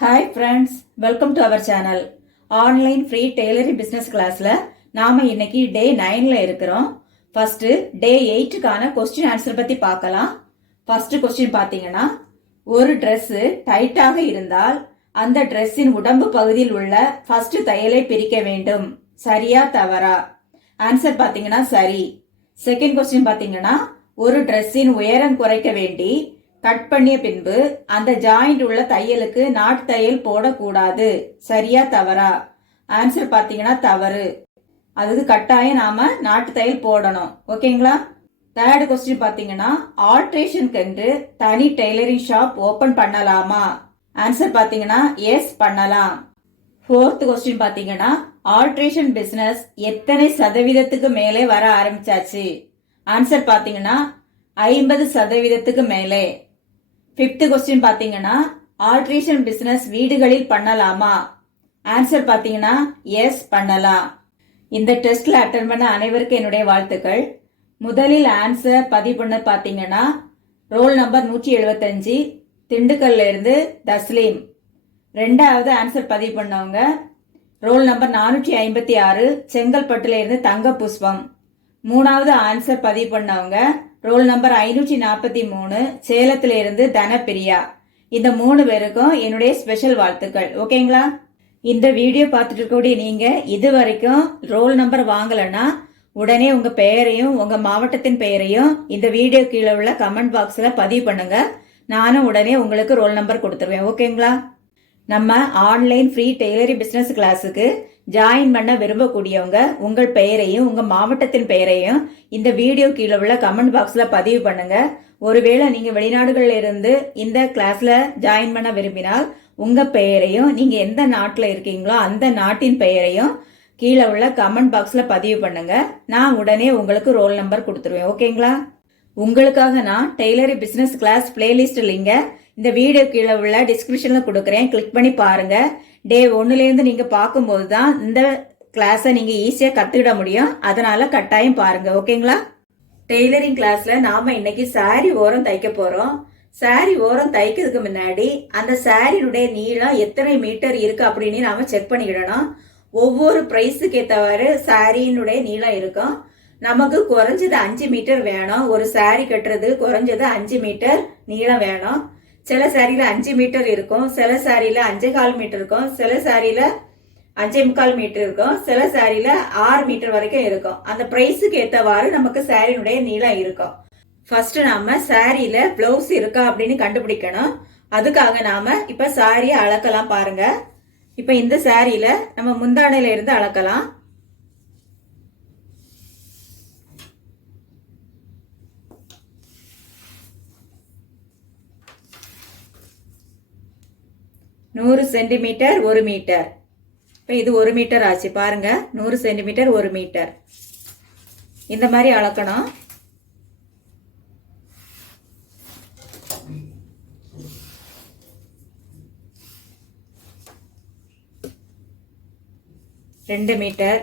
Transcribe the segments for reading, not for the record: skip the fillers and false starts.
Hi friends, welcome to our channel. Online free tailoring business classல நாம இன்னைக்கு டே 9ல இருக்கிறோம். First day 8க்கான question answer பத்தி பார்க்கலாம். ஃபர்ஸ்ட் கொஸ்டின் பாத்தீங்கன்னா, ஒரு Dress டைட்டாக இருந்தால் அந்த Dressன் உடம்பு பகுதியில் உள்ள ஃபர்ஸ்ட் தையலை பிரிக்க வேண்டும். சரியா தவறா? ஆன்சர் பாத்தீங்கன்னா சரி. செகண்ட் கொஸ்டின் பாத்தீங்கன்னா, ஒரு Dressன் உயரம் குறைக்க வேண்டி கட் பண்ணிய பின்பு அந்த ஜாயிண்ட் உள்ள தையலுக்கு நாட் தையல் போடக்கூடாது. சரியா தவறா? ஆன்சர் பாத்தீங்கன்னா தவறு. அதுக்கு கட்டாயம் நாம நாட்டு தையல் போடணும். ஓகேங்களா? தேர்ட் கொஸ்டின் பாத்தீங்கன்னா, ஆல்ட்ரேஷனுக்கு என்று தனி டெய்லரிங் ஷாப் ஓபன் பண்ணலாமா? ஆன்சர் பாத்தீங்கன்னா எஸ் பண்ணலாம். ஃபோர்த் கொஸ்டின் பாத்தீங்கன்னா, ஆல்ட்ரேஷன் பிசினஸ் எத்தனை சதவீதத்துக்கு மேலே வர ஆரம்பிச்சாச்சு? ஆன்சர் பாத்தீங்கன்னா 50% மேலே. ஃபிஃப்த் கொஸ்டின் பாத்தீங்கன்னா, ஆல்ட்ரேஷன் பிசினஸ் வீடுகளில் பண்ணலாமா? ஆன்சர் பாத்தீங்கன்னா எஸ் பண்ணலாம். இந்த டெஸ்ட்ல அட்டன் பண்ண அனைவருக்கும் என்னுடைய வாழ்த்துக்கள். முதலில் ஆன்சர் பதிவு பண்ண பாத்தீங்கன்னா, ரோல் நம்பர் 175 திண்டுக்கல்ல இருந்து தஸ்லீம். ரெண்டாவது ஆன்சர் பதிவு பண்ணவங்க ரோல் நம்பர் 456 செங்கல்பட்டுல இருந்து தங்க புஷ்பம். மூணாவது ஆன்சர் பதிவு பண்ணவங்க ரோல் நம்பர் 543 சேலத்தில இருந்து தனப்பிரியா. இந்த 3 பேருக்கும் என்னுடைய ஸ்பெஷல் வாழ்த்துக்கள். ஓகேங்களா? இந்த வீடியோ பார்த்துட்டு இருக்கக்கூடிய நீங்க இது வரைக்கும் ரோல் நம்பர் வாங்கலன்னா உடனே உங்க பெயரையும் உங்க மாவட்டத்தின் பெயரையும் இந்த வீடியோ கீழே உள்ள கமெண்ட் பாக்ஸ்ல பதிவு பண்ணுங்க. நானும் உடனே உங்களுக்கு ரோல் நம்பர் கொடுத்துருவேன். ஓகேங்களா? நம்ம ஆன்லைன் ஃப்ரீ டெய்லரிங் பிசினஸ் கிளாஸுக்கு ஜாயின் பண்ண விரும்பக்கூடியவங்க உங்கள் பெயரையும் உங்க மாவட்டத்தின் பெயரையும் இந்த வீடியோ கீழே உள்ள கமெண்ட் பாக்ஸ்ல பதிவு பண்ணுங்க. ஒருவேளை நீங்க வெளிநாடுகள்ல இருந்து இந்த கிளாஸ்ல ஜாயின் பண்ண விரும்பினால் உங்க பெயரையும் நீங்க எந்த நாட்டுல இருக்கீங்களோ அந்த நாட்டின் பெயரையும் கீழே உள்ள கமெண்ட் பாக்ஸ்ல பதிவு பண்ணுங்க. நான் உடனே உங்களுக்கு ரோல் நம்பர் கொடுத்துருவேன். ஓகேங்களா? உங்களுக்காக நான் டெய்லரிங் பிசினஸ் கிளாஸ் பிளேலிஸ்ட் லிங்க இந்த வீடியோ கீழே உள்ள டிஸ்கிரிப்ஷன்ல கொடுக்குறேன். கிளிக் பண்ணி பாருங்க. டே 1ல இருந்து நீங்க பார்க்கும்போது தான் இந்த கிளாஸை நீங்க ஈஸியா கத்துக்கிட முடியும். அதனால கட்டாயம் பாருங்க. ஓகேங்களா? டெய்லரிங் கிளாஸ்ல நாம இன்னைக்கு சாரி ஓரம் தைக்க போறோம். சாரி ஓரம் தைக்கிறதுக்கு முன்னாடி அந்த சாரியுடைய நீளம் எத்தனை மீட்டர் இருக்கு அப்படின்னு நாம செக் பண்ணிக்கிடணும். ஒவ்வொரு பிரைஸுக்கு ஏற்றவாறு சாரியினுடைய நீளம் இருக்கும். நமக்கு குறைஞ்சது 5 மீட்டர் வேணும். ஒரு சாரி கட்டுறது குறைஞ்சது 5 மீட்டர் நீளம் வேணும். சில சாரியில 5 மீட்டர் இருக்கும், சில சாரியில 5.25 மீட்டர் இருக்கும், சில சாரியில 5.25 மீட்டர் இருக்கும், சில சாரியில 6 மீட்டர் வரைக்கும் இருக்கும். அந்த பிரைஸுக்கு ஏற்றவாறு நமக்கு சாரியினுடைய நீளம் இருக்கும். ஃபர்ஸ்ட் நாம சாரியில பிளவுஸ் இருக்கா அப்படின்னு கண்டுபிடிக்கணும். அதுக்காக நாம இப்ப சாரியை அளக்கலாம். பாருங்க, இப்ப இந்த சாரியில நம்ம முந்தானையில இருந்து அளக்கலாம். நூறு சென்டிமீட்டர் 1 மீட்டர். இப்போ இது 1 மீட்டர் ஆச்சு. பாருங்க, 100 சென்டிமீட்டர் 1 மீட்டர். இந்த மாதிரி அளக்கணும். ரெண்டு மீட்டர்,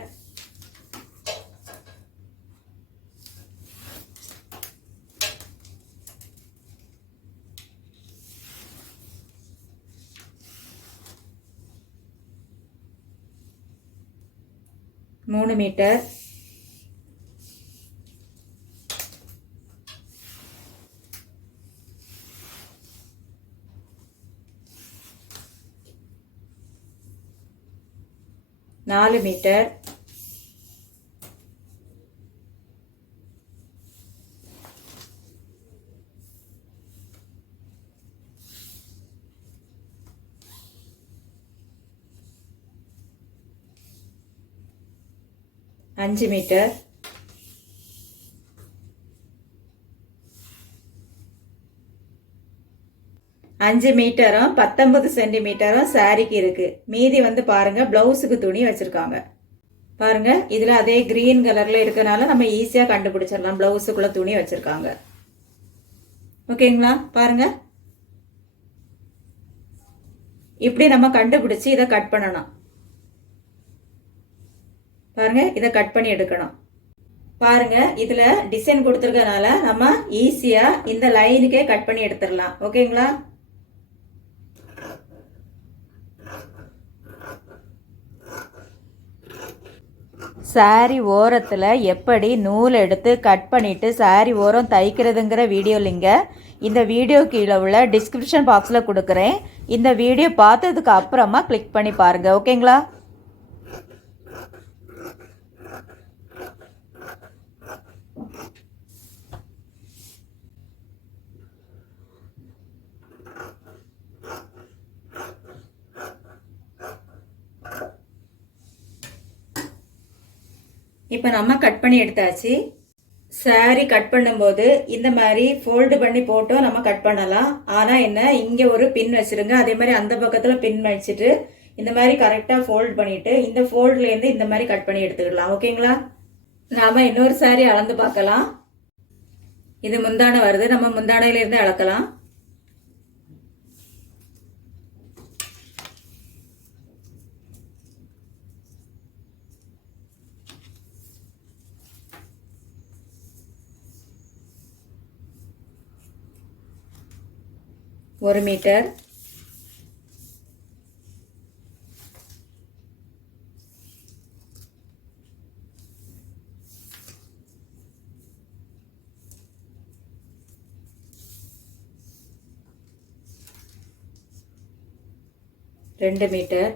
மூணு மீட்டர், நாலு மீட்டர், அஞ்சு மீட்டர், அஞ்சு மீட்டரும் 19 சென்டிமீட்டரும் சாரிக்கு இருக்கு. மீதி வந்து பாருங்க பிளவுஸுக்கு துணி வச்சிருக்காங்க. பாருங்க, இதுல அதே கிரீன் கலர்ல இருக்கனால நம்ம ஈஸியா கண்டுபிடிச்சிடலாம். பிளவுஸுக்குள்ள துணி வச்சிருக்காங்க. ஓகேங்களா? பாருங்க, இப்படி நம்ம கண்டுபிடிச்சு இதை கட் பண்ணணும். பாருங்க, இதை கட் பண்ணி எடுக்கணும். பாருங்க, இதுல டிசைன் கொடுத்துருக்கனால நம்ம ஈஸியா இந்த லைனுக்கே கட் பண்ணி எடுத்துடலாம். ஓகேங்களா? சாரி ஓரத்தில் எப்படி நூல் எடுத்து கட் பண்ணிவிட்டு சாரி ஓரம் தைக்கிறதுங்கிற வீடியோ லிங்கை இந்த வீடியோ கீழே உள்ள டிஸ்கிரிப்ஷன் பாக்ஸில் கொடுக்குறேன். இந்த வீடியோ பார்த்ததுக்கு அப்புறமா கிளிக் பண்ணி பாருங்கள். ஓகேங்களா? இப்போ நம்ம கட் பண்ணி எடுத்தாச்சு. சாரி கட் பண்ணும்போது இந்த மாதிரி ஃபோல்டு பண்ணி போட்டோம் நம்ம கட் பண்ணலாம். ஆனால் என்ன, இங்கே ஒரு பின் வச்சுருங்க. அதே மாதிரி அந்த பக்கத்தில் பின் வச்சுட்டு இந்த மாதிரி கரெக்டாக ஃபோல்ட் பண்ணிவிட்டு இந்த ஃபோல்ட்லேருந்து இந்த மாதிரி கட் பண்ணி எடுத்துக்கலாம். ஓகேங்களா? நாம் இன்னொரு சாரி அளந்து பார்க்கலாம். இது முந்தானை வருது. நம்ம முந்தானையிலேருந்து அளக்கலாம். ஒரு மீட்டர், ரெண்டு மீட்டர்,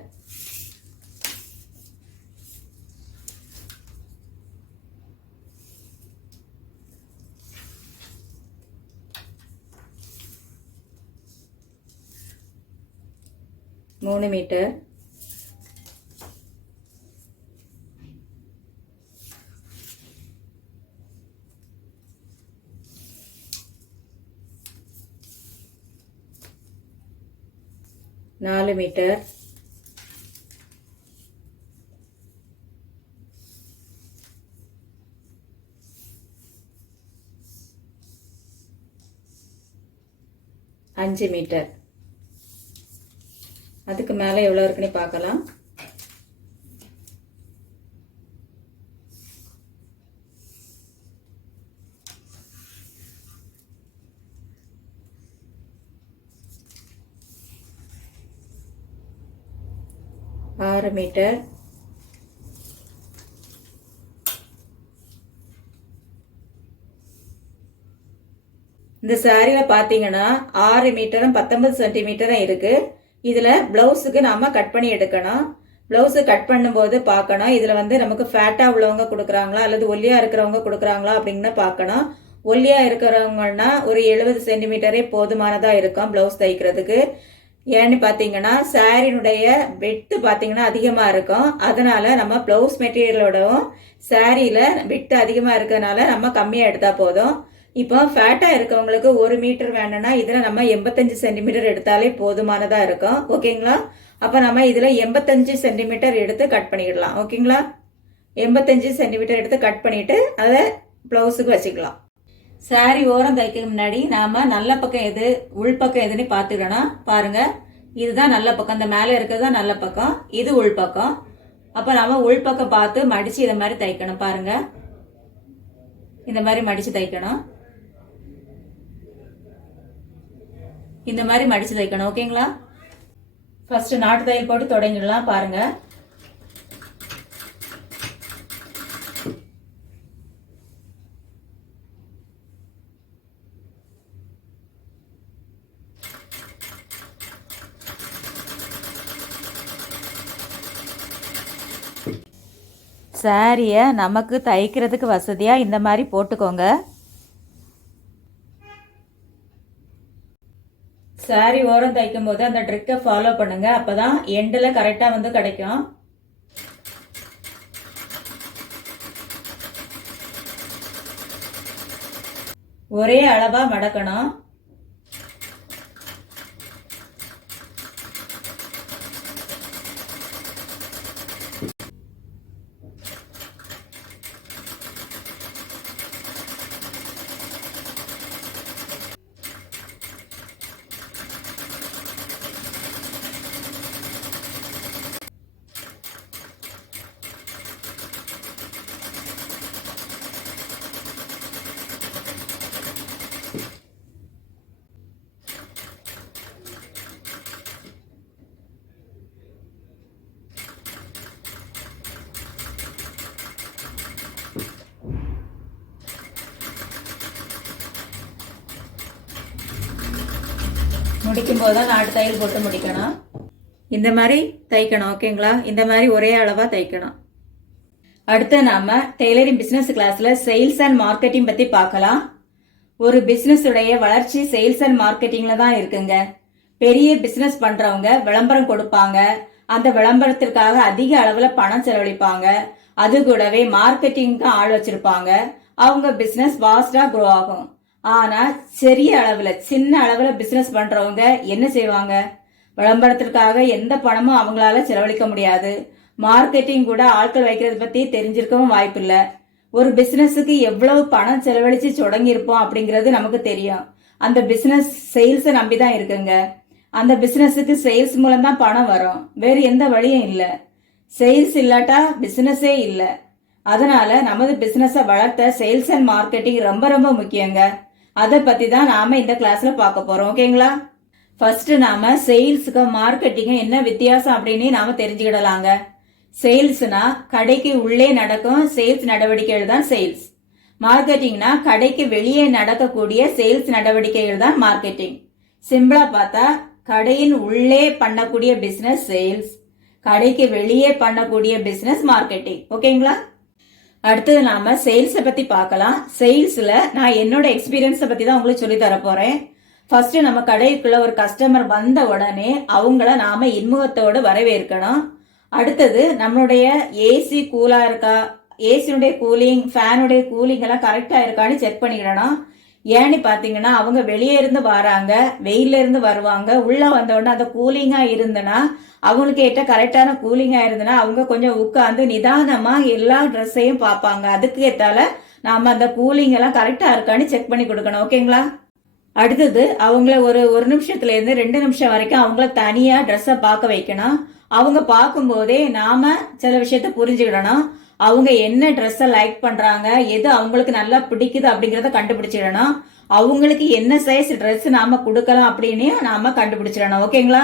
மூணு மீட்டர், நாலு மீட்டர், அஞ்சு மீட்டர். அதுக்கு மேலே எவ்வளோ இருக்குன்னு பார்க்கலாம். ஆறு மீட்டர், இந்த சாரியில பாத்தீங்கன்னா 6 மீட்டரும் 19 சென்டிமீட்டரும் இருக்கு. இதுல பிளவுஸுக்கு நாம கட் பண்ணி எடுக்கணும். பிளவுஸ் கட் பண்ணும்போது பார்க்கணும், இதுல வந்து நமக்கு ஃபேட்டா உள்ளவங்க கொடுக்குறாங்களா அல்லது ஒல்லியா இருக்கிறவங்க கொடுக்குறாங்களா அப்படின்னு பார்க்கணும். ஒல்லியா இருக்கிறவங்கன்னா ஒரு 70 சென்டிமீட்டரே போதுமானதா இருக்கும் பிளவுஸ் தைக்கிறதுக்கு. ஏன்னு பார்த்தீங்கன்னா சாரினுடைய விட்டு பார்த்தீங்கன்னா அதிகமாக இருக்கும். அதனால நம்ம பிளவுஸ் மெட்டீரியலோடவும் சாரியில் விட்டு அதிகமாக இருக்கிறதுனால நம்ம கம்மியாக எடுத்தால் போதும். இப்போ ஃபேட்டாக இருக்கவங்களுக்கு 1 மீட்டர் வேணும்னா இதில் நம்ம 85 சென்டிமீட்டர் எடுத்தாலே போதுமானதாக இருக்கும். ஓகேங்களா? அப்போ நம்ம இதில் 85 சென்டிமீட்டர் எடுத்து கட் பண்ணிடலாம். ஓகேங்களா? 85 சென்டிமீட்டர் எடுத்து கட் பண்ணிட்டு அதை பிளவுஸுக்கு வச்சுக்கலாம். சாரி ஓரம் தைக்க முன்னாடி நாம நல்ல பக்கம் எது உள்பக்கம் எதுன்னு பார்த்துக்கணும். பாருங்க, இதுதான் நல்ல பக்கம், இந்த மேலே இருக்கிறது தான் நல்ல பக்கம், இது உள்பக்கம். அப்போ நாம உள்பக்கம் பார்த்து மடிச்சு இதை மாதிரி தைக்கணும். பாருங்க, இந்த மாதிரி மடிச்சு தைக்கணும். இந்த மாதிரி மடிச்சு தைக்கணும். ஓகேங்களா? ஃபர்ஸ்ட் நாட்டு தையல் போட்டு தொடங்கிடலாம். பாருங்க, சாரியை நமக்கு தைக்கிறதுக்கு வசதியாக இந்த மாதிரி போட்டுக்கோங்க. சாரி ஓரம் தைக்கும் போது அந்த ட்ரிக்கை ஃபாலோ பண்ணுங்க. அப்பதான் எண்டில் கரெக்டாக வந்து கிடைக்கும். ஒரே அளவா மடக்கணும். முடிக்கும் போது தான் நாட்டு தையல் போட்டு முடிக்கணும். இந்த மாதிரி தைக்கணும். ஓகேங்களா? இந்த மாதிரி ஒரே அளவா தைக்கணும். அடுத்து நாம டெய்லரிங் பிசினஸ் கிளாஸ்ல சேல்ஸ் அண்ட் மார்க்கெட்டிங் பத்தி பார்க்கலாம். ஒரு பிசினஸ் உடைய வளர்ச்சி சேல்ஸ் அண்ட் மார்க்கெட்டிங்ல தான் இருக்குங்க. பெரிய பிசினஸ் பண்றவங்க விளம்பரம் கொடுப்பாங்க. அந்த விளம்பரத்திற்காக அதிக அளவுல பணம் செலவழிப்பாங்க. அது கூடவே மார்க்கெட்டிங்க்கு ஆள் வச்சிருப்பாங்க. அவங்க பிசினஸ் ஃபாஸ்டா க்ரோ ஆகும். ஆனா சிறிய அளவுல சின்ன அளவுல பிசினஸ் பண்றவங்க என்ன செய்வாங்க? விளம்பரத்திற்காக எந்த பணமும் அவங்களால செலவழிக்க முடியாது. மார்க்கெட்டிங் கூட ஆட்கள் வைக்கிறது பத்தி தெரிஞ்சிருக்கவும் வாய்ப்பு இல்ல. ஒரு பிசினஸுக்கு எவ்வளவு பணம் செலவழிச்சு தொடங்கி இருப்போம் அப்படிங்கிறது நமக்கு தெரியும். அந்த பிசினஸ் சேல்ஸை நம்பிதான் இருக்குங்க. அந்த பிசினஸுக்கு சேல்ஸ் மூலம் தான் பணம் வரும். வேறு எந்த வழியும் இல்ல. சேல்ஸ் இல்லாட்டா பிசினஸே இல்ல. அதனால நமது பிசினஸை வளர்த்த சேல்ஸ் அண்ட் மார்க்கெட்டிங் ரொம்ப ரொம்ப முக்கியங்க. அதை பத்தி தான் நாம இந்த கிளாஸ்ல பார்க்க போறோம். ஓகேங்களா? ஃபர்ஸ்ட் நாம சேல்ஸுக்கு மார்க்கெட்டிங் என்ன வித்தியாசம் அப்படின்னு நாம தெரிஞ்சுக்கிடலாங்க. சேல்ஸ்னா கடைக்கு உள்ளே நடக்கும் சேல்ஸ் நடவடிக்கைகள் தான் சேல்ஸ். மார்க்கெட்டிங்னா கடைக்கு வெளியே நடக்கக்கூடிய சேல்ஸ் நடவடிக்கைகள் தான் மார்க்கெட்டிங். சிம்பிளா பார்த்தா கடையின் உள்ளே பண்ணக்கூடிய பிசினஸ் சேல்ஸ், கடைக்கு வெளியே பண்ணக்கூடிய பிசினஸ் மார்க்கெட்டிங். ஓகேங்களா? அடுத்தது நாம சேல்ஸை பத்தி பார்க்கலாம். சேல்ஸ்ல நான் என்னோட எக்ஸ்பீரியன்ஸை பத்தி தான் உங்களுக்கு சொல்லி தர போறேன். ஃபர்ஸ்ட் நம்ம கடைக்குள்ள ஒரு கஸ்டமர் வந்த உடனே அவங்கள நாம இன்முகத்தோடு வரவேற்கணும். அடுத்தது நம்மளுடைய ஏசி கூலா இருக்கா, ஏசியுடைய கூலிங், ஃபேனுடைய கூலிங் எல்லாம் கரெக்டா இருக்கான்னு செக் பண்ணிக்கிடணும். ஏன்னு பாத்தீங்கன்னா அவங்க வெளியே இருந்து வராங்க, வெயில இருந்து வருவாங்க. உள்ள வந்த உடனே அந்த கூலிங்கா இருந்தனா, அவங்களுக்கு ஏற்ற கரெக்டான கூலிங்கா இருந்தனா அவங்க கொஞ்சம் உட்கார்ந்து நிதானமா எல்லா ட்ரெஸ்ஸையும் பார்ப்பாங்க. அதுக்கு ஏத்தால நாம அந்த கூலிங் எல்லாம் கரெக்டா இருக்கான்னு செக் பண்ணி கொடுக்கணும். ஓகேங்களா? அடுத்தது அவங்கள ஒரு நிமிஷத்துல இருந்து 2 நிமிஷம் வரைக்கும் அவங்கள தனியா ட்ரெஸ்ஸை பார்க்க வைக்கணும். அவங்க பார்க்கும் போதே நாம சில விஷயத்த புரிஞ்சுக்கிடணும். அவங்க என்ன ட்ரெஸ்ஸை லைக் பண்றாங்க, எது அவங்களுக்கு நல்லா பிடிக்குது அப்படிங்கறத கண்டுபிடிச்சிடணும். அவங்களுக்கு என்ன சைஸ் ட்ரெஸ் நாம கொடுக்கலாம் அப்படின்னு நாம கண்டுபிடிச்சிடணும். ஓகேங்களா?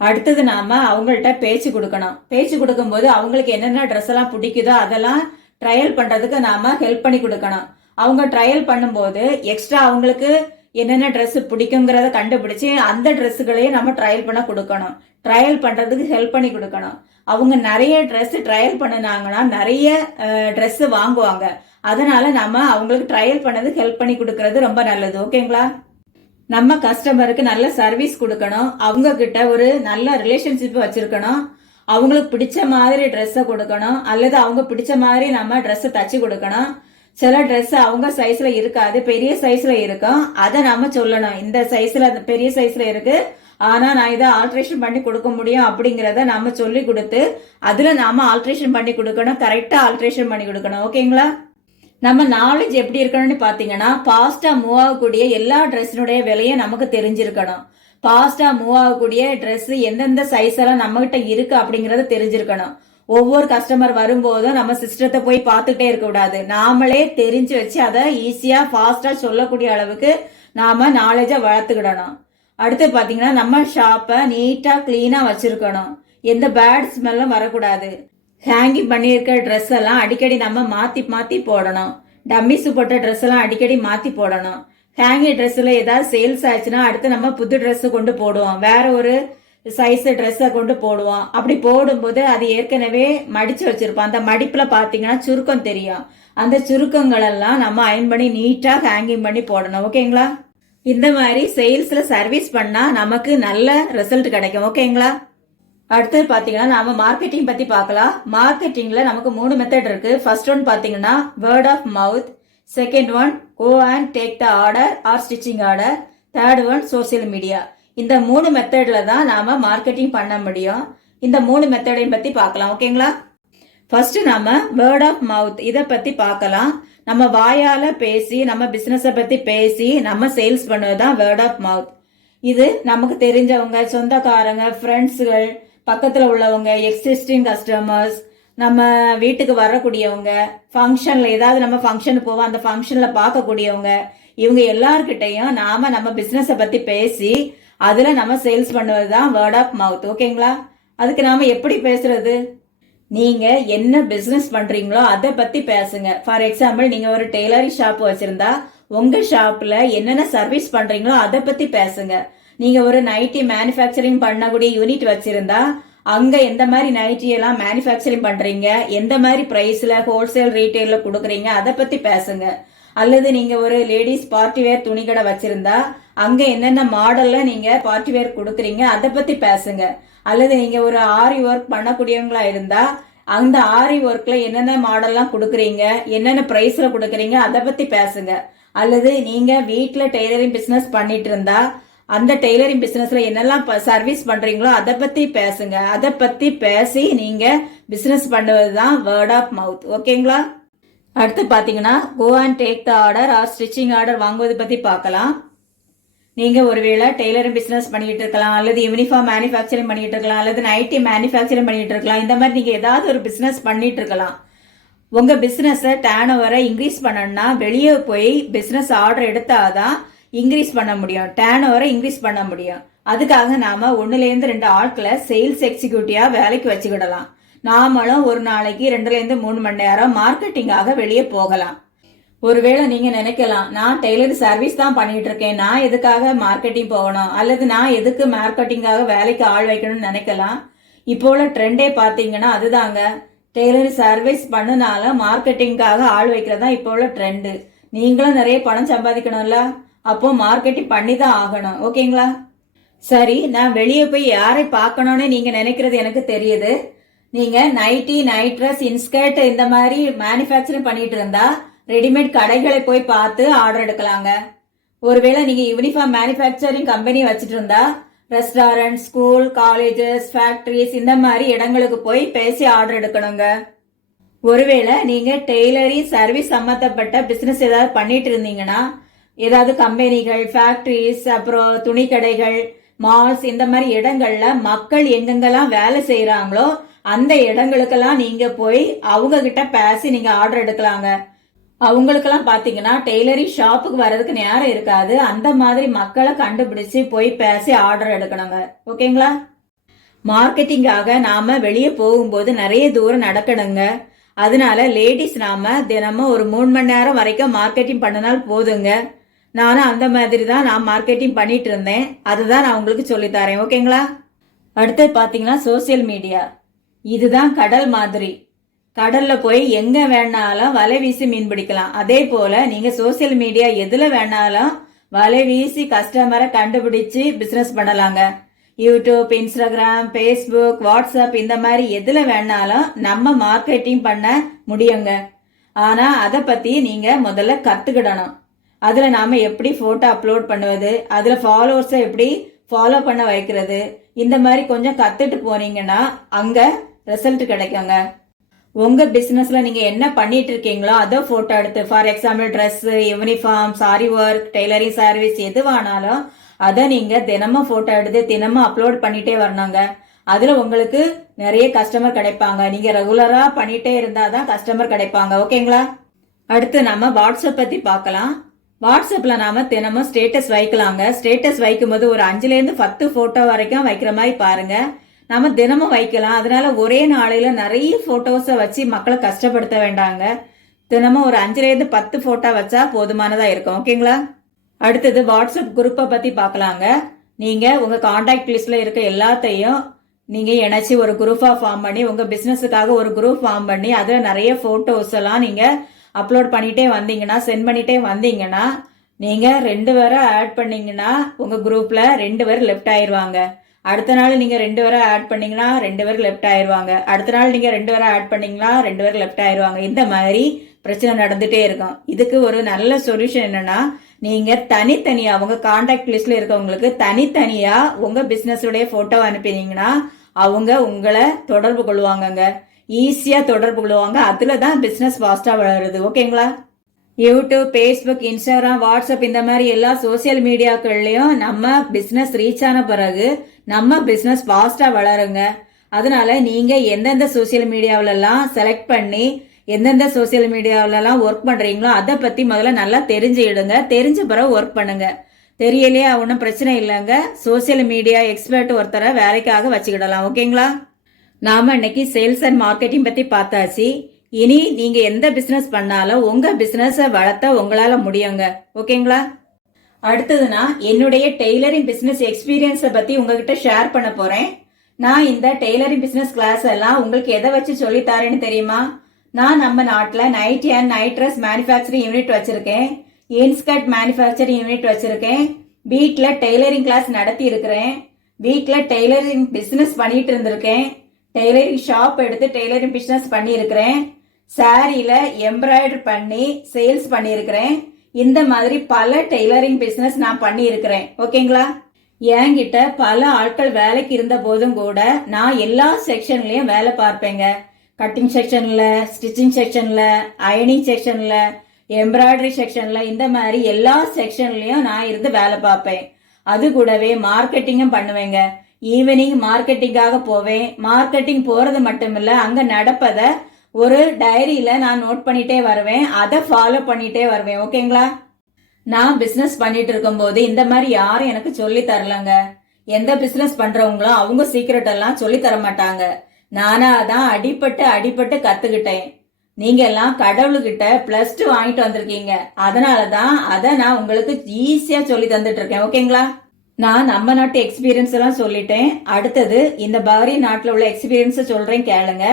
அடுத்தது நாம அவங்கள்ட்ட பேச்சு கொடுக்கணும். பேச்சு கொடுக்கும் போது அவங்களுக்கு என்னென்ன ட்ரெஸ் எல்லாம் பிடிக்குதோ அதெல்லாம் ட்ரையல் பண்றதுக்கு நாம ஹெல்ப் பண்ணி கொடுக்கணும். அவங்க ட்ரையல் பண்ணும்போது எக்ஸ்ட்ரா அவங்களுக்கு என்னென்ன ட்ரெஸ் பிடிக்குங்கிறத கண்டுபிடிச்சு அந்த ட்ரெஸ்ஸுகளையும் நம்ம ட்ரையல் பண்ண கொடுக்கணும். ட்ரையல் பண்றதுக்கு ஹெல்ப் பண்ணி கொடுக்கணும். அவங்க நிறைய ட்ரெஸ் ட்ரையல் பண்ணினாங்கன்னா நிறைய ட்ரெஸ் வாங்குவாங்க. அதனால நம்ம அவங்களுக்கு ட்ரையல் பண்ணது ஹெல்ப் பண்ணி கொடுக்கறது ரொம்ப நல்லது. ஓகேங்களா? நம்ம கஸ்டமருக்கு நல்ல சர்வீஸ் கொடுக்கணும். அவங்க கிட்ட ஒரு நல்ல ரிலேஷன்ஷிப் வச்சிருக்கணும். அவங்களுக்கு பிடிச்ச மாதிரி ட்ரெஸ்ஸை கொடுக்கணும். அல்லது அவங்க பிடிச்ச மாதிரி நம்ம ட்ரெஸ் தச்சு கொடுக்கணும். சில ட்ரெஸ் அவங்க சைஸ்ல இருக்காது, பெரிய சைஸ்ல இருக்கும். அதை நாம சொல்லணும், இந்த சைஸ்ல பெரிய சைஸ்ல இருக்கு, ஆனா நான் இதை ஆல்ட்ரேஷன் பண்ணி கொடுக்க முடியும் அப்படிங்கறத நாம சொல்லி கொடுத்து அதுல நாம ஆல்ட்ரேஷன் பண்ணி கொடுக்கணும். கரெக்டா ஆல்ட்ரேஷன் பண்ணி கொடுக்கணும். ஓகேங்களா? நம்ம நாலேஜ் எப்படி இருக்கணும்னு பாத்தீங்கன்னா ஃபாஸ்டா மூவ் ஆகக்கூடிய எல்லா ட்ரெஸ்னுடைய விலையை நமக்கு தெரிஞ்சிருக்கணும். ஃபாஸ்டா மூவ் ஆகக்கூடிய ட்ரெஸ் எந்தெந்த சைஸ் எல்லாம் நம்ம கிட்ட இருக்கு அப்படிங்கறத தெரிஞ்சிருக்கணும். ஒவ்வொரு கஸ்டமர் வரும்போதும் நம்ம சிஸ்டத்தை போய் பார்த்துட்டே இருக்க கூடாது. நாமளே தெரிஞ்சு வச்சு அதை ஈஸியா ஃபாஸ்டா சொல்லக்கூடிய அளவுக்கு நாம நாலேஜை வளர்த்துக்கிடணும். அடுத்து பாத்தீங்கன்னா நம்ம ஷாப்பை நீட்டா கிளீனா வச்சிருக்கணும். எந்த பேட் ஸ்மெல்லும் வரக்கூடாது. ஹேங்கிங் பண்ணியிருக்க ட்ரெஸ் எல்லாம் அடிக்கடி நம்ம மாத்தி மாத்தி போடணும். டம்மிஸ் போட்ட ட்ரெஸ் எல்லாம் அடிக்கடி மாத்தி போடணும். ஹேங்கிங் ட்ரெஸ்ல ஏதாவது சேல்ஸ் ஆச்சுன்னா அடுத்து நம்ம புது ட்ரெஸ் கொண்டு போடுவோம், வேற ஒரு சைஸ் ட்ரெஸ்ஸை கொண்டு போடுவோம். அப்படி போடும்போது அது ஏற்கனவே மடிச்சு வச்சிருப்போம். அந்த மடிப்புல பாத்தீங்கன்னா சுருக்கம் தெரியும். அந்த சுருக்கங்கள் எல்லாம் நம்ம அயன் பண்ணி நீட்டா ஹேங்கிங் பண்ணி போடணும். ஓகேங்களா? இந்த மாதிரி சேல்ஸ்ல சர்வீஸ் பண்ணா நமக்கு நல்ல ரிசல்ட் கிடைக்கும். ஓகேங்களா? அடுத்தது பாத்தீங்கன்னா நாம மார்க்கெட்டிங் பத்தி பார்க்கலாம். மார்க்கெட்டிங்ல நமக்கு 3 மெத்தட் இருக்கு. ஃபர்ஸ்ட் ஒன் பாத்தீங்கன்னா word of mouth, second one go and take the order or stitching order, third one social media. இந்த 3 மெத்தட்ல தான் நாம மார்க்கெட்டிங் பண்ண முடியும். இந்த 3 மெத்தடையும் பத்தி பார்க்கலாம். ஓகேங்களா? ஃபர்ஸ்ட் நாம வேர்ட் ஆஃப் மவுத் இதை பத்தி பார்க்கலாம். நம்ம வாயால பேசி நம்ம பிசினஸை பத்தி பேசி நம்ம சேல்ஸ் பண்ணுவதுதான் வேர்ட் ஆஃப் மவுத். இது நமக்கு தெரிஞ்சவங்க, சொந்தக்காரங்க, ஃப்ரெண்ட்ஸுகள், பக்கத்துல உள்ளவங்க, எக்ஸிஸ்டிங் கஸ்டமர்ஸ், நம்ம வீட்டுக்கு வரக்கூடியவங்க, ஃபங்க்ஷன்ல ஏதாவது நம்ம ஃபங்க்ஷனுக்கு போவோம், அந்த ஃபங்க்ஷன்ல பார்க்கக்கூடியவங்க, இவங்க எல்லார்கிட்டையும் நாம நம்ம பிசினஸை பத்தி பேசி அதுல நம்ம சேல்ஸ் பண்ணுவதுதான் வேர்ட் ஆஃப் மவுத். ஓகேங்களா? அதுக்கு நாம எப்படி பேசுறது? நீங்க என்ன பிசினஸ் பண்றீங்களோ அதை பத்தி பேசுங்க. ஃபார் எக்ஸாம்பிள், நீங்க ஒரு டெய்லரிங் ஷாப் வச்சிருந்தா உங்க ஷாப்ல என்னென்ன சர்வீஸ் பண்றீங்களோ அதை பத்தி பேசுங்க. நீங்க ஒரு நைட்டி மேனுஃபேக்சரிங் பண்ணக்கூடிய யூனிட் வச்சிருந்தா அங்க எந்த மாதிரி நைட்டி எல்லாம் மேனுஃபேக்சரிங் பண்றீங்க, எந்த மாதிரி பிரைஸ்ல ஹோல்சேல் ரீட்டைல்ல கொடுக்குறீங்க, அதை பத்தி பேசுங்க. அல்லது நீங்க ஒரு லேடிஸ் பார்ட்டி வேர் துணிக்கடை வச்சிருந்தா அங்க என்னென்ன மாடல்ல நீங்க பார்ட்டி வேர் கொடுக்குறீங்க, அதை பத்தி பேசுங்க. அல்லது நீங்க ஒரு ஆரி ஒர்க் பண்ணக்கூடியவங்களா இருந்தா அந்த ஆரி ஒர்க்ல என்னென்ன மாடல்லாம் கொடுக்குறீங்க, என்னென்ன பிரைஸ்ல கொடுக்குறீங்க, அதை பத்தி பேசுங்க. அல்லது நீங்க வீட்டுல டெய்லரிங் பிசினஸ் பண்ணிட்டு இருந்தா அந்த டெய்லரிங் பிசினஸ்ல என்னெல்லாம் சர்வீஸ் பண்றீங்களோ அதை பத்தி பேசுங்க. அதை பத்தி பேசி நீங்க பிசினஸ் பண்ணுவதுதான் வேர்ட் ஆஃப் மவுத். ஓகேங்களா? அடுத்து பாத்தீங்கன்னா go and take the order or stitching order வாங்குவது பத்தி பார்க்கலாம். நீங்க ஒருவேளை டெய்லரிங் பிசினஸ் பண்ணிட்டு இருக்கலாம், அல்லது யூனிஃபார்ம் மேனுஃபேக்சரிங் பண்ணிட்டு இருக்கலாம், அல்லது நைட்டி மேனுஃபேக்சரிங் பண்ணிட்டு இருக்கலாம். இந்த மாதிரி நீங்க ஏதாவது ஒரு பிசினஸ் பண்ணிட்டு இருக்கலாம். உங்க பிசினஸ் டர்ன் ஓவரை இன்க்ரீஸ் பண்ணணும்னா வெளியே போய் பிசினஸ் ஆர்டர் எடுத்தாதான் இன்க்ரீஸ் பண்ண முடியும், டர்ன் ஓவரை இன்க்ரீஸ் பண்ண முடியும். அதுக்காக நாம 1-2 ஆட்களை சேல்ஸ் எக்ஸிக்யூட்டிவா வேலைக்கு வச்சுக்கிடலாம். நாமளும் ஒரு நாளைக்கு 2-3 மணி நேரம் மார்க்கெட்டிங்காக வெளியே போகலாம். ஒருவேளை நீங்க நினைக்கலாம், நான் டெய்லர் சர்வீஸ் தான் பண்ணிட்டு இருக்கேன், நான் எதுக்காக மார்க்கெட்டிங் போகணும், அல்லது நான் எதுக்கு மார்க்கெட்டிங்காக வேலைக்கு ஆள் வைக்கணும்னு நினைக்கலாம். இப்போ உள்ள ட்ரெண்டே பாத்தீங்கன்னா அதுதாங்க. டெய்லர் சர்வீஸ் பண்ணுனாலும் மார்க்கெட்டிங்காக ஆள் வைக்கிறதா இப்போ உள்ள ட்ரெண்டு. நீங்களும் நிறைய பணம் சம்பாதிக்கணும்ல, அப்போ மார்க்கெட்டிங் பண்ணி தான் ஆகணும். ஓகேங்களா? சரி, நான் வெளியே போய் யாரை பார்க்கணும்னு நீங்க நினைக்கிறது எனக்கு தெரியுது. நீங்க நைட்டி, நைட் ட்ரெஸ், இன்ஸ்கர்ட் இந்த மாதிரி மேனுஃபேக்சரிங் பண்ணிட்டு இருந்தா ரெடிமேட் கடைகளை போய் பார்த்து ஆர்டர் எடுக்கலாங்க. ஒருவேளை நீங்க யூனிஃபார்ம் மேனுஃபேக்சரிங் கம்பெனி வச்சுட்டு இருந்தா ரெஸ்டாரண்ட், ஸ்கூல், காலேஜஸ், ஃபேக்டரிஸ் இந்த மாதிரி இடங்களுக்கு போய் பேசி ஆர்டர் எடுக்கணுங்க. ஒருவேளை நீங்க டெய்லரிங் சர்வீஸ் சம்பந்தப்பட்ட பிசினஸ் ஏதாவது பண்ணிட்டு இருந்தீங்கன்னா ஏதாவது கம்பெனிகள், ஃபேக்டரிஸ், அப்புறம் துணி கடைகள், மால்ஸ் இந்த மாதிரி இடங்கள்ல மக்கள் எங்கெங்கெல்லாம் வேலை செய்யறாங்களோ அந்த இடங்களுக்கெல்லாம் நீங்க போய் அவங்க கிட்ட பேசி நீங்க ஆர்டர் எடுக்கலாங்க. அவங்களுக்கெல்லாம் பாத்தீங்கன்னா டெய்லரிங் ஷாப்புக்கு வர்றதுக்கு நேரம் இருக்காது. அந்த மாதிரி மக்களை கண்டுபிடிச்சு போய் பேசி ஆர்டர் எடுக்கணுங்க. ஓகேங்களா? மார்க்கெட்டிங்காக நாம வெளியே போகும்போது நிறைய தூரம் நடக்கணுங்க. அதனால லேடிஸ் நாம தினமும் ஒரு 3 மணி நேரம் வரைக்கும் மார்க்கெட்டிங் பண்ணினால் போதுங்க. நானும் அந்த மாதிரி தான் நான் மார்க்கெட்டிங் பண்ணிட்டு இருந்தேன். அதுதான் நான் உங்களுக்கு சொல்லித்தரேன். ஓகேங்களா? அடுத்து பாத்தீங்கன்னா சோசியல் மீடியா. இதுதான் கடல் மாதிரி. கடல்ல போய் எங்க வேணாலும் வலை வீசி மீன் பிடிக்கலாம். அதே போல நீங்க சோசியல் மீடியா எதுல வேணாலும் வலை வீசி கஸ்டமரை கண்டுபிடிச்சு பிசினஸ் பண்ணலாங்க. யூடியூப், இன்ஸ்டாகிராம், ஃபேஸ்புக், வாட்ஸ்அப் இந்த மாதிரி எதுல வேணாலும் நம்ம மார்க்கெட்டிங் பண்ண முடியுங்க. ஆனா அதை பத்தி நீங்க முதல்ல கத்துக்கிடணும். அதுல நாம எப்படி போட்டோ அப்லோட் பண்ணுவது, அதுல ஃபாலோவர்ஸை எப்படி ஃபாலோ பண்ண வைக்கிறது, இந்த மாதிரி கொஞ்சம் கத்துட்டு போனீங்கன்னா அங்க ரிசல்ட் கிடைக்குங்க. உங்க பிசினஸ்ல நீங்க என்ன பண்ணிட்டு இருக்கீங்களோ அதை போட்டோ எடுத்து, for example dress, uniform, sorry work, tailoring service எதுவானாலும் அதை நீங்க தினமும் போட்டோ எடுத்து தினமும் அப்லோட் பண்ணிட்டே வரணுங்க. அதுல உங்களுக்கு நிறைய கஸ்டமர் கிடைப்பாங்க. நீங்க ரெகுலரா பண்ணிட்டே இருந்தாதான் கஸ்டமர் கிடைப்பாங்க. ஓகேங்களா? அடுத்து நாம வாட்ஸ்அப் பத்தி பார்க்கலாம். வாட்ஸ்அப்ல நாம தினமும் ஸ்டேட்டஸ் வைக்கலாங்க. ஸ்டேட்டஸ் வைக்கும் போது ஒரு 5-10 போட்டோ வரைக்கும் வைக்கிற மாதிரி பாருங்க. நம்ம தினமும் வைக்கலாம். அதனால ஒரே நாளையில நிறைய போட்டோஸை வச்சு மக்களை கஷ்டப்படுத்த வேண்டாங்க. தினமும் ஒரு 5-10 போட்டோ வச்சா போதுமானதா இருக்கும். ஓகேங்களா? அடுத்தது வாட்ஸ்அப் குரூப்பை பத்தி பார்க்கலாங்க. நீங்க உங்க கான்டாக்ட் லிஸ்ட்ல இருக்க எல்லாத்தையும் நீங்க இணைச்சு ஒரு குரூப்பா ஃபார்ம் பண்ணி உங்க பிசினஸுக்காக ஒரு குரூப் ஃபார்ம் பண்ணி அதுல நிறைய போட்டோஸ் எல்லாம் நீங்க அப்லோட் பண்ணிட்டே வந்தீங்கன்னா, சென்ட் பண்ணிட்டே வந்தீங்கன்னா, நீங்க 2 பேரை ஆட் பண்ணீங்கன்னா உங்க குரூப்ல 2 பேர் லெஃப்ட் ஆயிருவாங்க. அடுத்த நாள் நீங்க 2 பேரை ஆட் பண்ணீங்கன்னா 2 பேர் லெஃப்ட் ஆயிருவாங்க. அடுத்த நாள் நீங்க 2 பேரை ஆட் பண்ணீங்கன்னா 2 பேர் லெஃப்ட் ஆயிருவாங்க. இந்த மாதிரி பிரச்சனை நடந்துட்டே இருக்கும். இதுக்கு ஒரு நல்ல சொல்யூஷன் என்னன்னா, நீங்க தனித்தனியா உங்க கான்டாக்ட் லிஸ்ட்ல இருக்கவங்களுக்கு தனித்தனியா உங்க பிசினஸ் உடைய போட்டோ அனுப்பினீங்கன்னா அவங்க உங்களை தொடர்பு கொள்வாங்க. ஈஸியா தொடர்பு கொள்வாங்க. அதுலதான் பிசினஸ் ஃபாஸ்டா வளருது. ஓகேங்களா? யூடியூப், ஃபேஸ்புக், இன்ஸ்டாகிராம், வாட்ஸ்அப் இந்த மாதிரி எல்லா சோசியல் மீடியாக்கள்லயும் நம்ம பிசினஸ் ரீச் ஆன பிறகு நம்ம பிசினஸ் ஃபாஸ்டா வளருங்க. அதனால நீங்க எந்தெந்த சோசியல் மீடியாவிலலாம் செலக்ட் பண்ணி எந்தெந்த சோசியல் மீடியாவிலலாம் ஒர்க் பண்றீங்களோ அதை பத்தி முதல்ல நல்லா தெரிஞ்சுடுங்க. தெரிஞ்ச பிறகு ஒர்க் பண்ணுங்க. தெரியலையா ஒன்றும் பிரச்சனை இல்லைங்க. சோசியல் மீடியா எக்ஸ்பர்ட் ஒருத்தரை வேலைக்காக வச்சுக்கிடலாம். ஓகேங்களா? நாம இன்னைக்கு சேல்ஸ் அண்ட் மார்க்கெட்டிங் பத்தி பார்த்தாச்சு. இனி நீங்க எந்த பிசினஸ் பண்ணாலும் உங்க பிசினஸை வளர்த்த உங்களால முடியுங்க. ஓகேங்களா? அடுத்ததுனா என்னுடைய டெய்லரிங் பிசினஸ் எக்ஸ்பீரியன்ஸை பத்தி உங்ககிட்ட ஷேர் பண்ண போறேன். நான் இந்த டெய்லரிங் பிசினஸ் கிளாஸ் எல்லாம் உங்களுக்கு எதை வச்சு சொல்லி தரேன்னு தெரியுமா? நான் நம்ம நாட்டில் nighty and night dress manufacturing unit வச்சிருக்கேன், இன்ஸ்கர்ட் மேனுஃபேக்சரிங் யூனிட் வச்சிருக்கேன், வீட்டில் டெய்லரிங் கிளாஸ் நடத்தி இருக்கிறேன், வீட்டில் டெய்லரிங் பிசினஸ் பண்ணிட்டு இருந்திருக்கேன், டெய்லரிங் ஷாப் எடுத்து டெய்லரிங் பிசினஸ் பண்ணி இருக்கிறேன், சாரியில எம்ப்ராய்டரி பண்ணி சேல்ஸ் பண்ணியிருக்கிறேன். இந்த மாதிரி பல டெய்லரிங் பிசினஸ் நான் பண்ணி இருக்கிறேன். ஓகேங்களா? என்கிட்ட பல ஆட்கள் வேலைக்கு இருந்த போதும் கூட நான் எல்லா செக்ஷன்லயும் வேலை பார்ப்பேங்க. கட்டிங் செக்ஷன்ல, ஸ்டிச்சிங் செக்ஷன்ல, அயனிங் செக்ஷன்ல, எம்ப்ராய்டரி செக்ஷன்ல, இந்த மாதிரி எல்லா செக்ஷன்லயும் நான் இருந்து வேலை பார்ப்பேன். அது கூடவே மார்க்கெட்டிங்கும் பண்ணுவேங்க. ஈவினிங் மார்க்கெட்டிங்காக போவேன். மார்க்கெட்டிங் போறது மட்டும் இல்ல, அங்க நடப்பதை ஒரு டைரியில நான் நோட் பண்ணிட்டே வருவேன், அதை ஃபாலோ பண்ணிட்டே வருவேன். ஓகேங்களா? நான் பிசினஸ் பண்ணிட்டு இருக்கும் போது இந்த மாதிரி யாரும் எனக்கு சொல்லி தரலங்க. எந்த பிசினஸ் பண்றவங்களும் அவங்க சீக்கிரட் எல்லாம் சொல்லி தர மாட்டாங்க. நானா தான் அடிபட்டு கத்துக்கிட்டேன். நீங்க எல்லாம் கடவுள்கிட்ட +2 வாங்கிட்டு வந்திருக்கீங்க, அதனாலதான் அதை நான் உங்களுக்கு ஈஸியா சொல்லி தந்துட்டு இருக்கேன். ஓகேங்களா? நான் நம்ம நாட்டு எக்ஸ்பீரியன்ஸ் எல்லாம் சொல்லிட்டேன். அடுத்தது இந்த பாரி நாட்டுல உள்ள எக்ஸ்பீரியன்ஸ் சொல்றேன், கேளுங்க.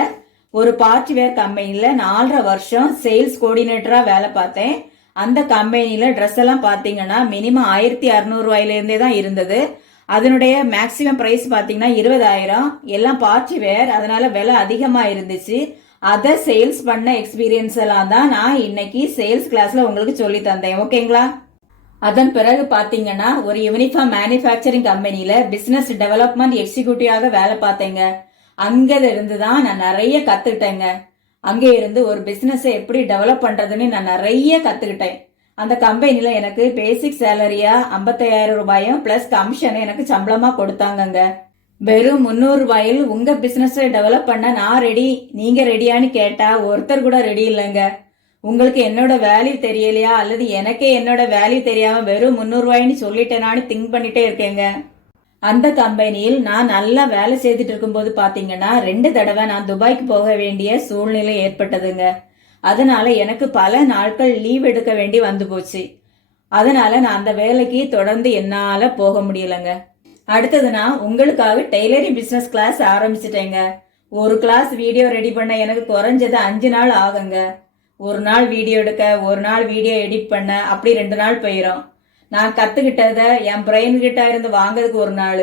ஒரு பார்ட்டி வேர் கம்பெனில 4.5 வருஷம் சேல்ஸ் கோஆர்டினேட்டரா வேலை பார்த்தேன். அந்த கம்பெனில ட்ரெஸ் எல்லாம் பாத்தீங்கன்னா மினிமம் 1600 ரூபாயில இருந்தே தான் இருந்தது. அதனுடைய மேக்சிமம் பிரைஸ் பாத்தீங்கன்னா 20,000. எல்லாம் பார்ட்டி வேர், அதனால விலை அதிகமா இருந்துச்சு. அதை சேல்ஸ் பண்ண எக்ஸ்பீரியன்ஸ் எல்லாம் தான் நான் இன்னைக்கு சேல்ஸ் கிளாஸ்ல உங்களுக்கு சொல்லி தந்தேன். ஓகேங்களா? அதன் பிறகு பாத்தீங்கன்னா ஒரு யூனிஃபார்ம் மேனுஃபேக்சரிங் கம்பெனில பிசினஸ் டெவலப்மெண்ட் எக்ஸிக்யூட்டிவாக வேலை பார்த்தேங்க. அங்க இருந்து தான் நான் நிறைய கத்துக்கிட்டேங்க. அங்கே இருந்து ஒரு பிசினஸ் எப்படி டெவலப் பண்றதுன்னு நான் நிறைய கத்துக்கிட்டேன். அந்த கம்பெனில எனக்கு பேசிக் சேலரியா 55,000 ரூபாயும் பிளஸ் கமிஷன் எனக்கு சம்பளமா கொடுத்தாங்கங்க. வெறும் 300 ரூபாயில் உங்க பிசினஸ் டெவலப் பண்ண நான் ரெடி, நீங்க ரெடியான்னு கேட்டா ஒருத்தர் கூட ரெடி இல்லைங்க. உங்களுக்கு என்னோட வேல்யூ தெரியலையா அல்லது எனக்கே என்னோட வேல்யூ தெரியாம வெறும் 300 ரூபாய்ன்னு சொல்லிட்டேனான்னு திங்க் பண்ணிட்டே இருக்கேங்க. அந்த கம்பெனியில் நான் நல்லா வேலை செய்துட்டு இருக்கும்போது பாத்தீங்கன்னா 2 தடவை நான் துபாய்க்கு போக வேண்டிய சூழ்நிலை ஏற்பட்டதுங்க. அதனால எனக்கு பல நாட்கள் லீவ் எடுக்க வேண்டி வந்து போச்சு. அதனால நான் அந்த வேலைக்கு தொடர்ந்து என்னால போக முடியலங்க. அடுத்தது நான் உங்களுக்காக டெய்லரிங் பிசினஸ் கிளாஸ் ஆரம்பிச்சிட்டேங்க. ஒரு கிளாஸ் வீடியோ ரெடி பண்ண எனக்கு குறைஞ்சது 5 நாள் ஆகுங்க. ஒரு நாள் வீடியோ எடுக்க, ஒரு நாள் வீடியோ எடிட் பண்ண, அப்படி 2 நாள் போயிடும். நான் கத்துக்கிட்டத என் பிரெயின் கிட்ட இருந்து வாங்கிறதுக்கு ஒரு நாள்,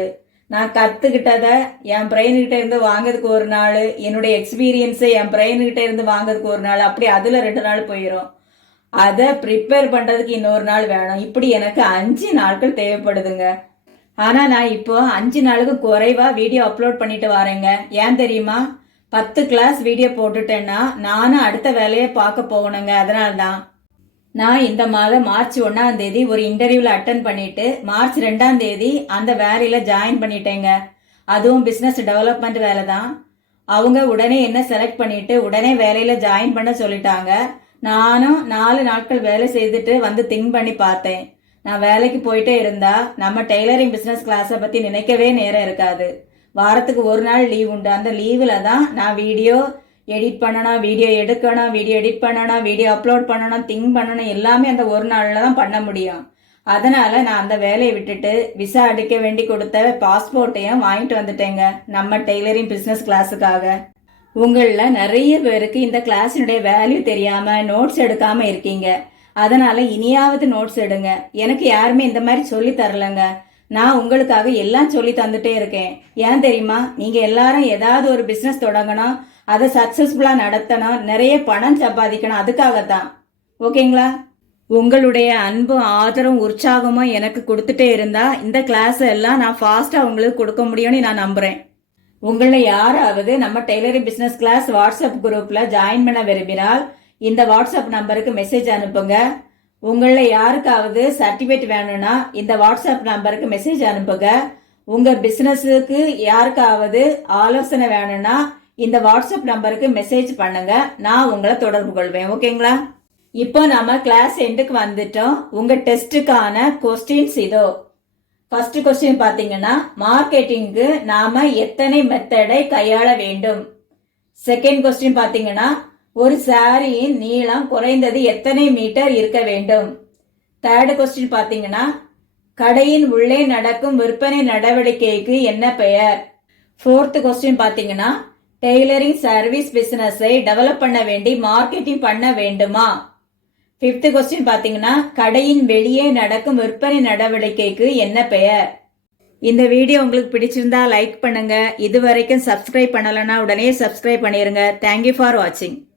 நான் கத்துக்கிட்டத என் பிரெயின் கிட்ட இருந்து வாங்கிறதுக்கு ஒரு நாள், என்னுடைய எக்ஸ்பீரியன்ஸை என் பிரெயின் கிட்ட இருந்து வாங்கிறதுக்கு ஒரு நாள், அப்படி அதுல 2 நாள் போயிடும். அதை ப்ரிப்பேர் பண்றதுக்கு இன்னொரு நாள் வேணும். இப்படி எனக்கு 5 நாட்கள் தேவைப்படுதுங்க. ஆனா நான் இப்போ 5 நாளுக்கு குறைவா வீடியோ அப்லோட் பண்ணிட்டு வரேங்க. ஏன் தெரியுமா? 10 கிளாஸ் வீடியோ போட்டுட்டேன்னா நானும் அடுத்த வேலையை பார்க்க போகணுங்க. அதனால்தான் நான் இந்த மாதம் மார்ச் 1ஆம் தேதி ஒரு இன்டர்வியூல அட்டன் பண்ணிட்டு மார்ச் 2ஆம் தேதி அந்த வேலையில ஜாயின் பண்ணிட்டேங்க. அதுவும் பிசினஸ் டெவலப்மெண்ட் வேலை தான். அவங்க உடனே என்ன செலக்ட் பண்ணிட்டு உடனே வேலையில ஜாயின் பண்ண சொல்லிட்டாங்க. நானும் 4 நாட்கள் வேலை செய்துட்டு வந்து திங்க் பண்ணி பார்த்தேன். நான் வேலைக்கு போயிட்டே இருந்தா நம்ம டெய்லரிங் பிசினஸ் கிளாஸை பத்தி நினைக்கவே நேரம் இருக்காது. வாரத்துக்கு ஒரு நாள் லீவ் உண்டு. அந்த லீவ்ல தான் நான் வீடியோ எடிட் பண்ணணும், வீடியோ எடுக்கணும், வீடியோ எடிட் பண்ணணும், வீடியோ அப்லோட் பண்ணணும், திங்க் பண்ணணும், எல்லாமே அந்த ஒரு நாள்ல தான் பண்ண முடியும். அதனால நான் அந்த வேலையை விட்டுட்டு விசா அடிக்க வேண்டி கொடுத்த பாஸ்போர்ட்டையும் வாங்கிட்டு வந்துட்டேங்க நம்ம டெய்லரிங் பிசினஸ் கிளாஸுக்காக. உங்கள நிறைய பேருக்கு இந்த கிளாஸினுடைய வேல்யூ தெரியாம நோட்ஸ் எடுக்காம இருக்கீங்க. அதனால இனியாவது நோட்ஸ் எடுங்க. எனக்கு யாருமே இந்த மாதிரி சொல்லி தரலங்க. நான் உங்களுக்காக எல்லாம் சொல்லி தந்துட்டே இருக்கேன். ஏன் தெரியுமா? நீங்க எல்லாரும் ஏதாவது ஒரு பிசினஸ் தொடங்கணும், அதை சக்சஸ்ஃபுல்லா நடத்தணும், நிறைய பணம் சம்பாதிக்கணும். அதுக்காகத்தான். ஓகேங்களா? உங்களுடைய அன்பும் ஆதரவும் உற்சாகமும் எனக்கு கொடுத்துட்டே இருந்தா இந்த கிளாஸ் எல்லாம் நான் ஃபாஸ்டா உங்களுக்கு கொடுக்க முடியும்னு நான் நம்புறேன். உங்களை யாராவது நம்ம டெய்லரிங் பிசினஸ் கிளாஸ் வாட்ஸ்அப் குரூப்ல ஜாயின் பண்ண விரும்பினால் இந்த வாட்ஸ்அப் நம்பருக்கு மெசேஜ் அனுப்புங்க. உங்கள யாருக்காவது சர்டிபிகேட் வேணும்னா இந்த வாட்ஸ்அப் நம்பருக்கு மெசேஜ் அனுப்புங்க. உங்க பிசினஸுக்கு யாருக்காவது ஆலோசனை வேணும்னா இந்த வாட்ஸ்அப் நம்பருக்கு மெசேஜ் பண்ணுங்க. நான் உங்களை தொடர்பு கொள்வேன். ஓகேங்களா? இப்போ நாம கிளாஸ் எண்டுக்கு வந்துட்டோம். உங்க டெஸ்டுக்கான கொஸ்டின்ஸ் இதோ. ஃபர்ஸ்ட் கொஸ்டின் பாத்தீங்கன்னா, மார்க்கெட்டிங்க்கு நாம எத்தனை மெத்தடை கையாள வேண்டும்? செகண்ட் கொஸ்டின் பாத்தீங்கன்னா, ஒரு சாரியின் நீளம் குறைந்தது எத்தனை மீட்டர் இருக்க வேண்டும்? தேர்ட் கொஸ்டின் பாத்தீங்கன்னா, கடையின் உள்ளே நடக்கும் விற்பனை நடவடிக்கைக்கு என்ன பெயர்? ஃபோர்த் கொஸ்டின் பாத்தீங்கன்னா, டெய்லரிங் சர்வீஸ் பிசினஸை டெவலப் பண்ண வேண்டி மார்க்கெட்டிங் பண்ண வேண்டுமா? ஃபிஃப்த் கொஸ்டின் பாத்தீங்கன்னா, கடையின் வெளியே நடக்கும் விற்பனை நடவடிக்கைக்கு என்ன பெயர்? இந்த வீடியோ உங்களுக்கு பிடிச்சிருந்தா லைக் பண்ணுங்க. இது வரைக்கும் சப்ஸ்கிரைப் பண்ணலன்னா உடனே சப்ஸ்கிரைப் பண்ணிருங்க. தேங்க்யூ ஃபார் வாட்சிங்.